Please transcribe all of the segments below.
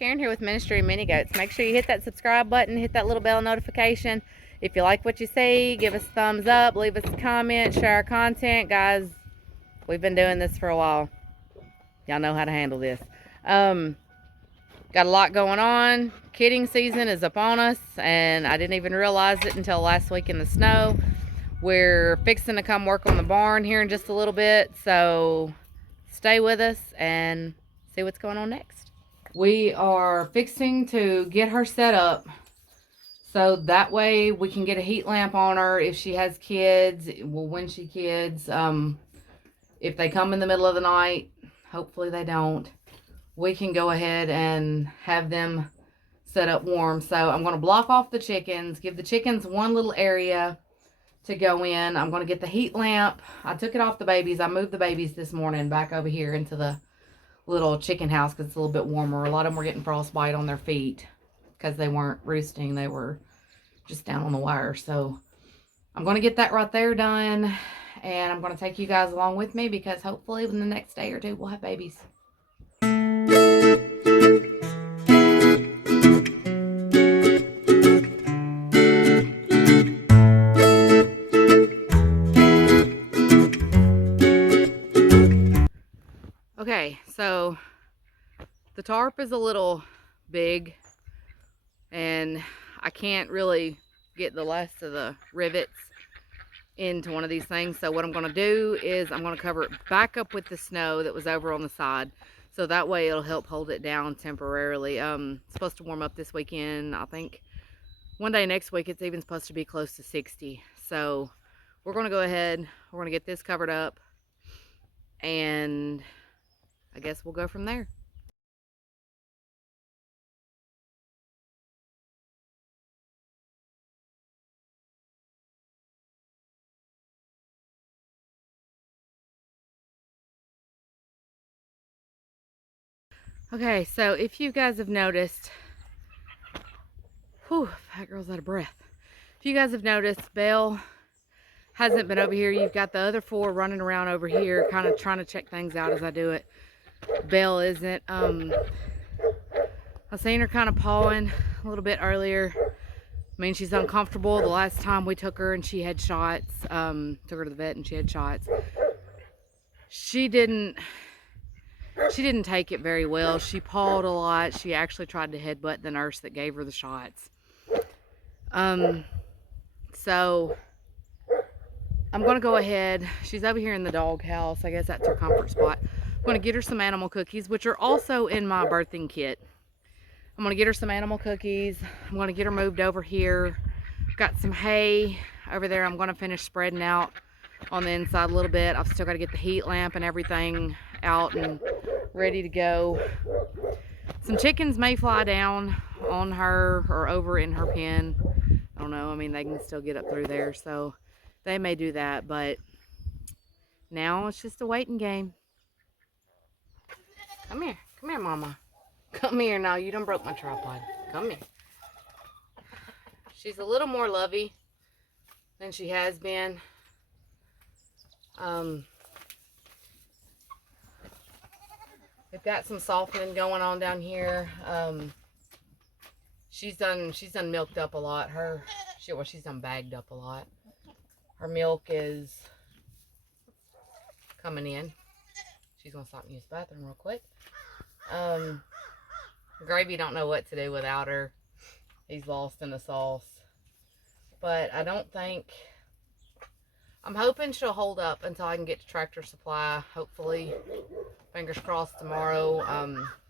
Karen here with Ministry of Mini Goats. Make sure you hit that subscribe button, hit that little bell notification. If you like what you see, give us a thumbs up, leave us a comment, share our content. Guys, we've been doing this for a while. Y'all know how to handle this. Got a lot going on. Kidding season is upon us, and I didn't even realize it until last week in the snow. We're fixing to come work on the barn here in just a little bit, so stay with us and see what's going on next. We are fixing to get her set up so that way we can get a heat lamp on her if she has kids, well, when she kids. If they come in the middle of the night, hopefully they don't, we can go ahead and have them set up warm. So I'm going to block off the chickens, give the chickens one little area to go in. I'm going to get the heat lamp. I took it off the babies. I moved the babies this morning back over here into the little chicken house because it's a little bit warmer. A lot of them were getting frostbite on their feet because they weren't roosting. They were just down on the wire. So I'm going to get that right there done, and I'm going to take you guys along with me because hopefully in the next day or two we'll have babies. Okay, so the tarp is a little big and I can't really get the last of the rivets into one of these things. So what I'm going to do is I'm going to cover it back up with the snow that was over on the side. So that way it'll help hold it down temporarily. It's supposed to warm up this weekend. I think one day next week it's even supposed to be close to 60. So we're going to go ahead. We're going to get this covered up, and I guess we'll go from there. Okay, so if you guys have noticed, whew, that girl's out of breath. If you guys have noticed, Belle hasn't been over here. You've got the other four running around over here, kind of trying to check things out as I do it. Belle isn't. I seen her kind of pawing a little bit earlier. I mean, she's uncomfortable. The last time we took her and she had shots, took her to the vet and she had shots. She didn't take it very well. She pawed a lot. She actually tried to headbutt the nurse that gave her the shots. So I'm going to go ahead. She's over here in the dog house. I guess that's her comfort spot. I'm going to get her some animal cookies, which are also in my birthing kit. I'm going to get her some animal cookies. I'm going to get her moved over here. Got some hay over there. I'm going to finish spreading out on the inside a little bit. I've still got to get the heat lamp and everything out and ready to go. Some chickens may fly down on her or over in her pen. I don't know. I mean, they can still get up through there, so they may do that, but now it's just a waiting game. Come here, mama. Come here now. You done broke my tripod. Come here. She's a little more lovey than she has been. We've got some softening going on down here. She's done milked up a lot. She's done bagged up a lot. Her milk is coming in. She's gonna stop and use the bathroom real quick. Gravy don't know what to do without her. He's lost in the sauce. But I'm hoping she'll hold up until I can get to Tractor Supply. Hopefully, fingers crossed tomorrow.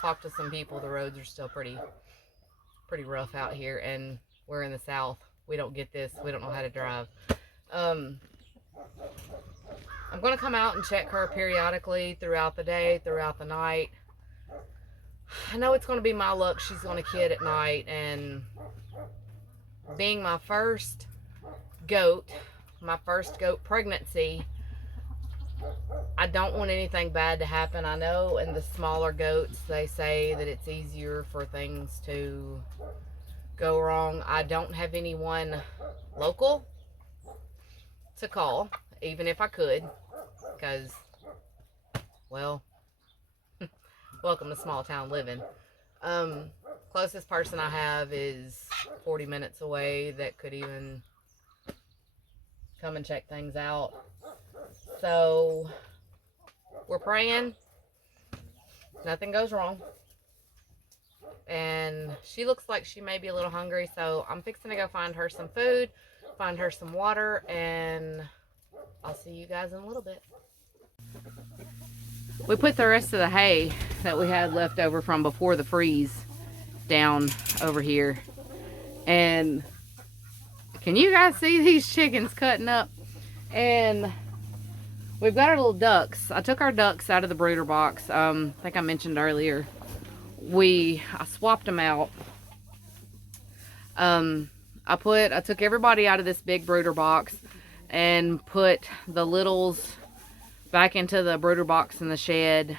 Talk to some people. The roads are still pretty rough out here, and we're in the South. We don't get this. We don't know how to drive. I'm going to come out and check her periodically throughout the day, throughout the night. I know it's going to be my luck she's going to kid at night, and being my first goat pregnancy, I don't want anything bad to happen. I know in the smaller goats they say that it's easier for things to go wrong. I don't have anyone local to call, even if I could, because, well, welcome to small town living. Closest person I have is 40 minutes away that could even come and check things out. So we're praying nothing goes wrong. And she looks like she may be a little hungry, so I'm fixing to go find her some food, find her some water, and I'll see you guys in a little bit. We put the rest of the hay that we had left over from before the freeze down over here. And can you guys see these chickens cutting up? And we've got our little ducks. I took our ducks out of the brooder box. I think I mentioned earlier. I swapped them out. I took everybody out of this big brooder box and put the littles back into the brooder box in the shed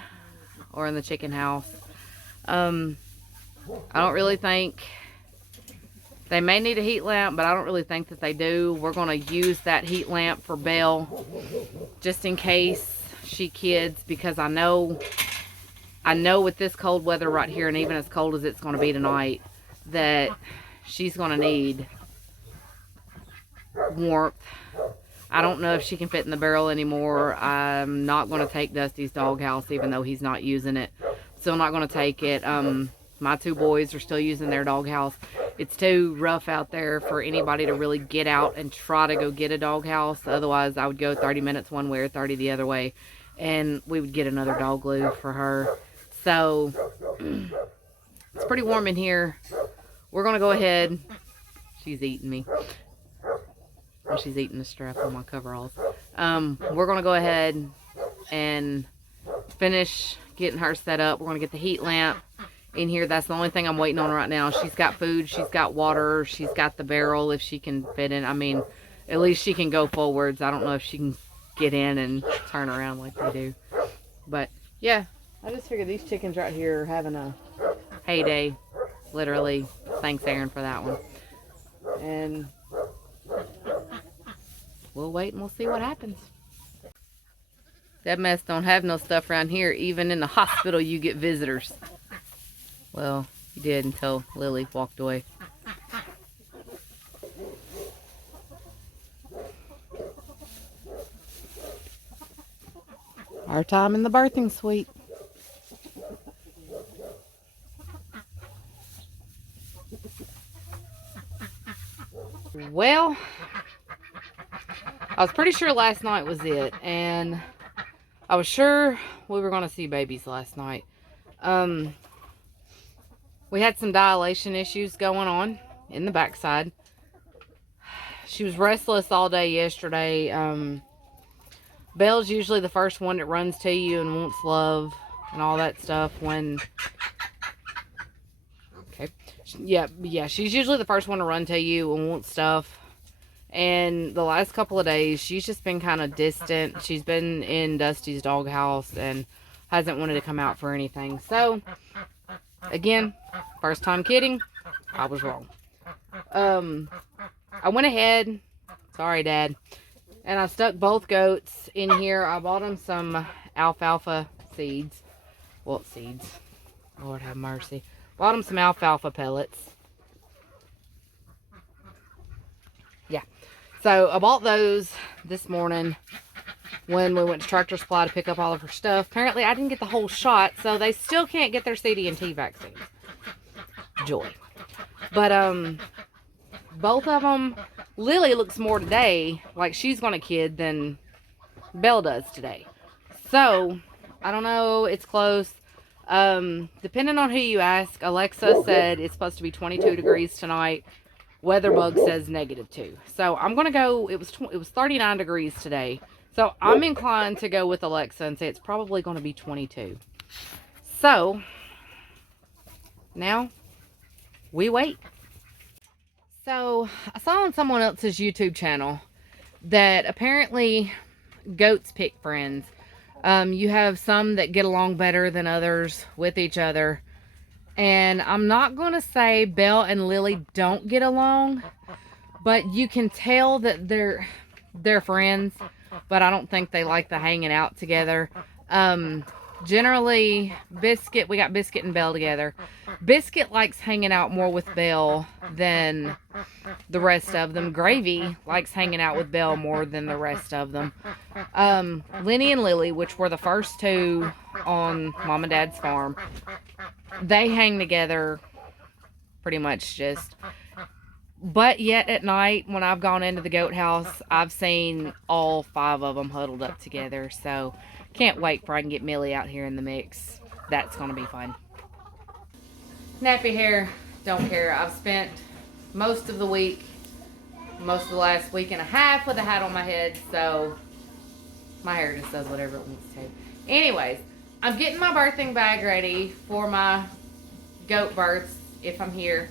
or in the chicken house. I don't really think they may need a heat lamp, but I don't really think that they do. We're going to use that heat lamp for Belle just in case she kids, because I know with this cold weather right here, and even as cold as it's going to be tonight, that she's going to need warmth. I don't know if she can fit in the barrel anymore. I'm not going to take Dusty's doghouse, even though he's not using it. Still not going to take it. My two boys are still using their doghouse. It's too rough out there for anybody to really get out and try to go get a doghouse. Otherwise, I would go 30 minutes one way or 30 the other way, and we would get another dog glue for her. So it's pretty warm in here. We're going to go ahead. She's eating me. Well, she's eating the strap on my coveralls. We're going to go ahead and finish getting her set up. We're going to get the heat lamp in here. That's the only thing I'm waiting on right now. She's got food. She's got water. She's got the barrel if she can fit in. I mean, at least she can go forwards. I don't know if she can get in and turn around like they do. But, yeah. I just figured these chickens right here are having a heyday, literally. Thanks, Aaron, for that one. And we'll wait and we'll see what happens. That mess don't have no stuff around here. Even in the hospital, you get visitors. Well, you did until Lily walked away. Our time in the birthing suite. Well, I was pretty sure last night was it, and I was sure we were going to see babies last night. We had some dilation issues going on in the backside. She was restless all day yesterday. Belle's usually the first one that runs to you and wants love and all that stuff when... Okay. Yeah, she's usually the first one to run to you and want stuff. And the last couple of days, she's just been kind of distant. She's been in Dusty's doghouse and hasn't wanted to come out for anything. So, again, first time kidding, I was wrong. I went ahead, sorry Dad, and I stuck both goats in here. I bought them some alfalfa seeds. What seeds? Lord have mercy. Bought them some alfalfa pellets. Yeah. So I bought those this morning when we went to Tractor Supply to pick up all of her stuff. Apparently I didn't get the whole shot, so they still can't get their CD&T vaccines. Joy. But both of them, Lily looks more today like she's going to kid than Belle does today. So I don't know, it's close. Depending on who you ask, Alexa said it's supposed to be 22 degrees tonight. Weatherbug says -2. So I'm going to go, it was 39 degrees today. So I'm inclined to go with Alexa and say it's probably going to be 22. So now we wait. So I saw on someone else's YouTube channel that apparently goats pick friends. You have some that get along better than others with each other. And I'm not going to say Belle and Lily don't get along, but you can tell that they're friends, but I don't think they like the hanging out together. Generally, Biscuit, we got Biscuit and Belle together. Biscuit likes hanging out more with Belle than the rest of them. Gravy likes hanging out with Belle more than the rest of them. Lenny and Lily, which were the first two on Mom and Dad's farm, they hang together pretty much just. But yet at night, when I've gone into the goat house, I've seen all 5 of them huddled up together. So can't wait for I can get Millie out here in the mix. That's going to be fun. Nappy hair, don't care. I've spent most of the week, most of the last week and a half with a hat on my head. So my hair just does whatever it wants to. Anyways, I'm getting my birthing bag ready for my goat births if I'm here.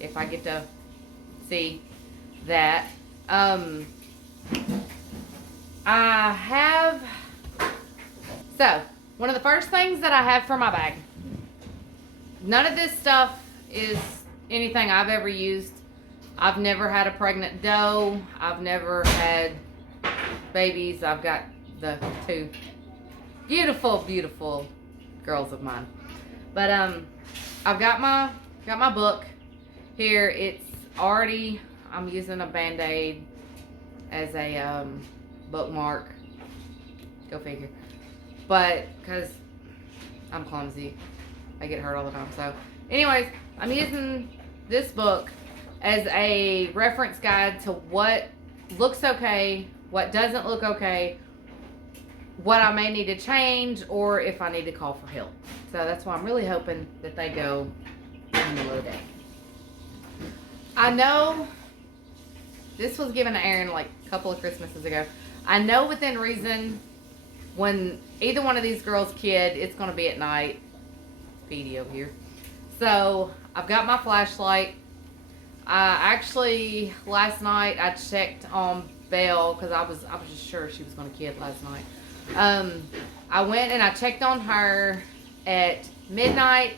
If I get to see that. So, one of the first things that I have for my bag. None of this stuff is anything I've ever used. I've never had a pregnant doe. I've never had babies. I've got the 2 beautiful, beautiful girls of mine. But I've got my book. Here, it's already, I'm using a Band-Aid as a bookmark. Go figure. But, because I'm clumsy. I get hurt all the time. So, anyways, I'm using this book as a reference guide to what looks okay, what doesn't look okay, what I may need to change, or if I need to call for help. So, that's why I'm really hoping that they go in the middle of the day. I know this was given to Aaron like a couple of Christmases ago. I know within reason when either one of these girls' kid, it's going to be at night. Petey over here. So I've got my flashlight. Actually, last night I checked on Belle because I was just sure she was going to kid last night. I went and I checked on her at midnight,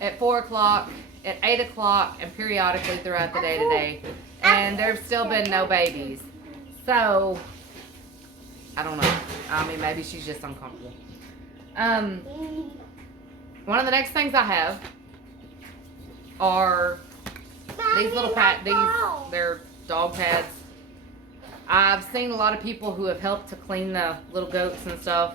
at 4 o'clock, at 8 o'clock, and periodically throughout the day today. And there's still been no babies. So, I don't know. I mean, maybe she's just uncomfortable. One of the next things I have are these little they're dog pads. I've seen a lot of people who have helped to clean the little goats and stuff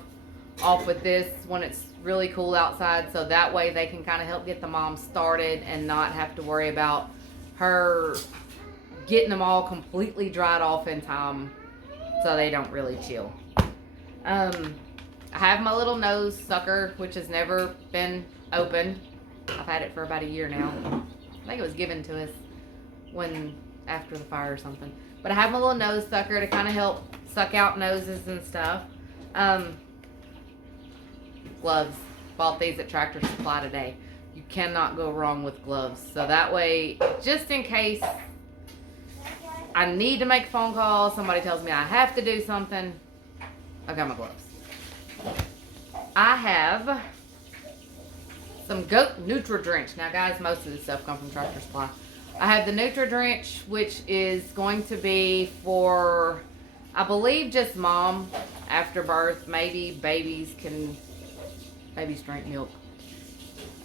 off with this when it's really cool outside, so that way they can kind of help get the mom started and not have to worry about her getting them all completely dried off in time so they don't really chill. I have my little nose sucker, which has never been opened. I've had it for about a year now. I think it was given to us after the fire or something. But I have my little nose sucker to kind of help suck out noses and stuff. Gloves. Bought these at Tractor Supply today. You cannot go wrong with gloves. So that way, just in case I need to make a phone call, somebody tells me I have to do something, I've got my gloves. I have some goat Drench. Now guys, most of this stuff comes from Tractor Supply. I have the Drench, which is going to be for, I believe, just mom after birth. Maybe babies drink milk.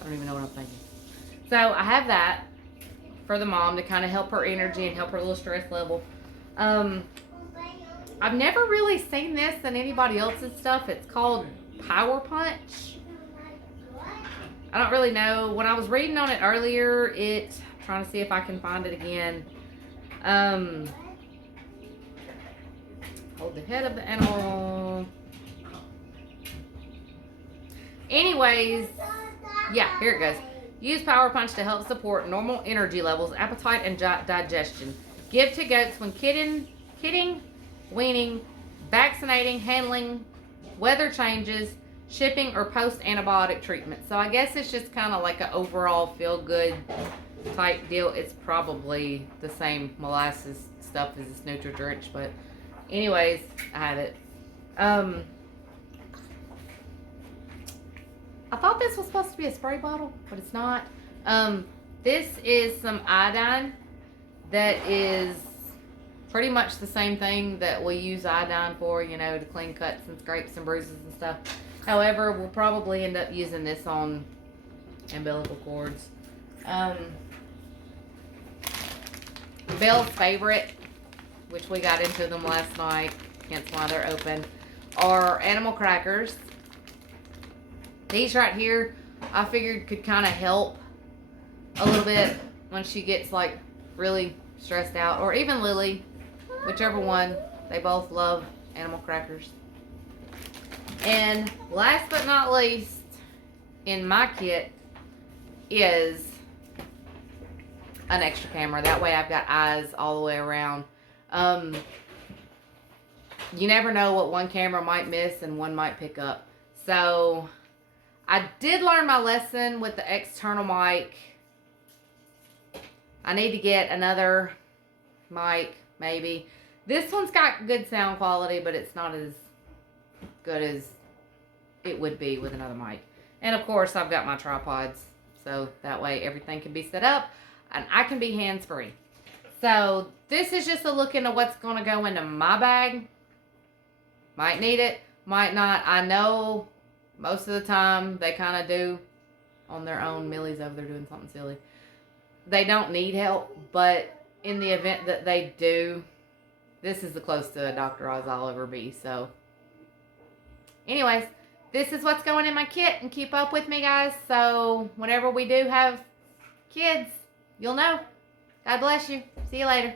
I don't even know what I'm thinking. So I have that for the mom to kind of help her energy and help her little stress level. I've never really seen this in anybody else's stuff. It's called Power Punch. I don't really know. When I was reading on it earlier, trying to see if I can find it again. Hold the head of the animal. Anyways, yeah, here it goes. Use Power Punch to help support normal energy levels, appetite, and digestion. Give to goats when kidding, weaning, vaccinating, handling, weather changes, shipping, or post-antibiotic treatment. So I guess it's just kind of like an overall feel-good type deal. It's probably the same molasses stuff as this Drench, but anyways, I have it. I thought this was supposed to be a spray bottle, but it's not. This is some iodine that is pretty much the same thing that we use iodine for, you know, to clean cuts and scrapes and bruises and stuff. However, we'll probably end up using this on umbilical cords. Bell's favorite, which we got into them last night, hence why they're open, are animal crackers. These right here, I figured could kind of help a little bit when she gets like really stressed out, or even Lily, whichever one. They both love animal crackers. And last but not least in my kit is an extra camera. That way I've got eyes all the way around. You never know what one camera might miss and one might pick up. So I did learn my lesson with the external mic. I need to get another mic, maybe. This one's got good sound quality, but it's not as good as it would be with another mic. And of course, I've got my tripods, so that way everything can be set up and I can be hands-free. So this is just a look into what's going to go into my bag. Might need it, might not. I know most of the time they kind of do on their own. Millie's over there doing something silly. They don't need help, but in the event that they do, this is the close to a Dr. Oz I'll ever be. So anyways, this is what's going in my kit, and keep up with me, guys. So whenever we do have kids, you'll know. God bless you. See you later.